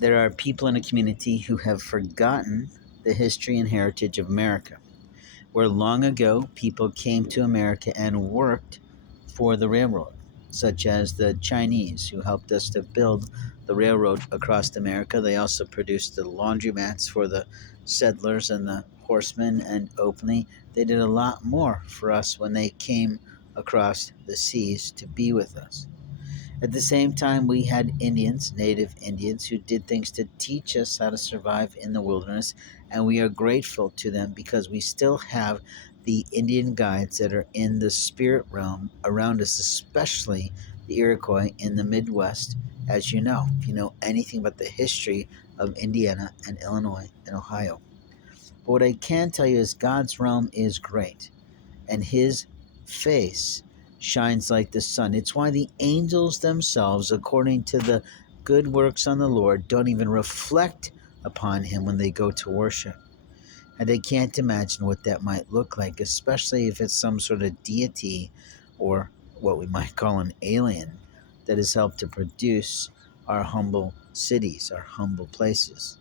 There are people in a community who have forgotten the history and heritage of America, where long ago people came to America and worked for the railroad, such as the Chinese who helped us to build the railroad across America. They also produced the laundromats for the settlers and the horsemen, and openly, they did a lot more for us when they came across the seas to be with us. At the same time, we had Indians, native Indians, who did things to teach us how to survive in the wilderness, and we are grateful to them because we still have the Indian guides that are in the spirit realm around us, especially the Iroquois in the Midwest, as you know, if you know anything about the history of Indiana and Illinois and Ohio. But what I can tell you is God's realm is great, and his face shines like the sun. It's why the angels themselves, according to the good works on the Lord, don't even reflect upon him when they go to worship. And they can't imagine what that might look like, especially if it's some sort of deity or what we might call an alien that has helped to produce our humble cities, our humble places.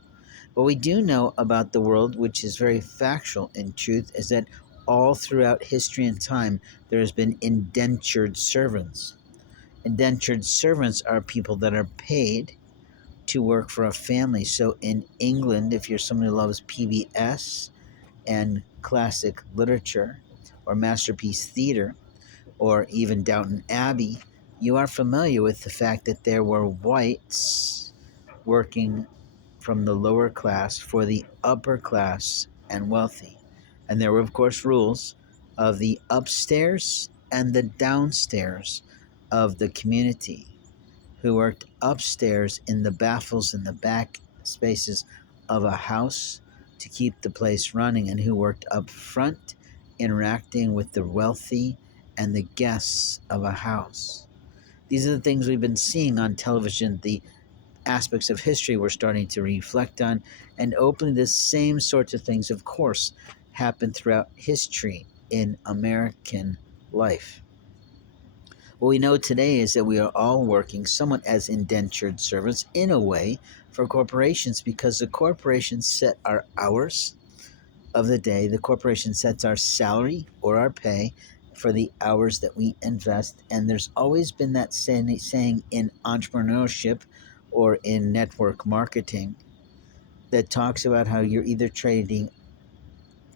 What we do know about the world, which is very factual in truth, is that all throughout history and time, there has been indentured servants. Indentured servants are people that are paid to work for a family. So in England, if you're someone who loves PBS and classic literature or masterpiece theater or even Downton Abbey, you are familiar with the fact that there were whites working from the lower class for the upper class and wealthy. And there were, of course, rules of the upstairs and the downstairs of the community, who worked upstairs in the baffles in the back spaces of a house to keep the place running, and who worked up front interacting with the wealthy and the guests of a house. These are the things we've been seeing on television, the aspects of history we're starting to reflect on, and openly the same sorts of things, of course, happen throughout history in American life. What we know today is that we are all working somewhat as indentured servants in a way for corporations, because the corporations set our hours of the day. The corporation sets our salary or our pay for the hours that we invest. And there's always been that saying in entrepreneurship or in network marketing that talks about how you're either trading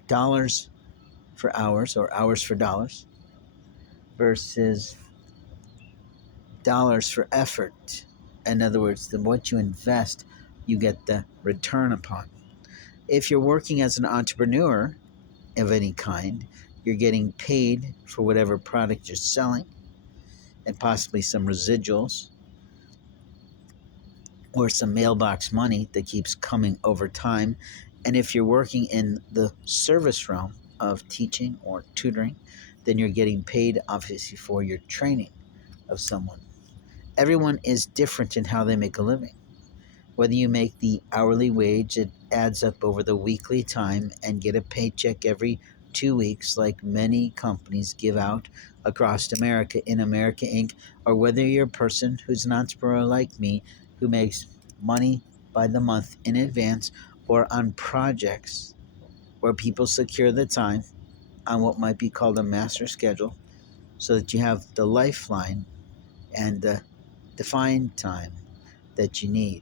dollars for hours or hours for dollars versus dollars for effort. In other words, the what you invest, you get the return upon. If you're working as an entrepreneur of any kind, you're getting paid for whatever product you're selling and possibly some residuals or some mailbox money that keeps coming over time. And if you're working in the service realm of teaching or tutoring, then you're getting paid obviously for your training of someone. Everyone is different in how they make a living. Whether you make the hourly wage, it adds up over the weekly time and get a paycheck every 2 weeks, like many companies give out across America in America Inc., or whether you're a person who's an entrepreneur like me who makes money by the month in advance or on projects where people secure the time on what might be called a master schedule so that you have the lifeline and the defined time that you need.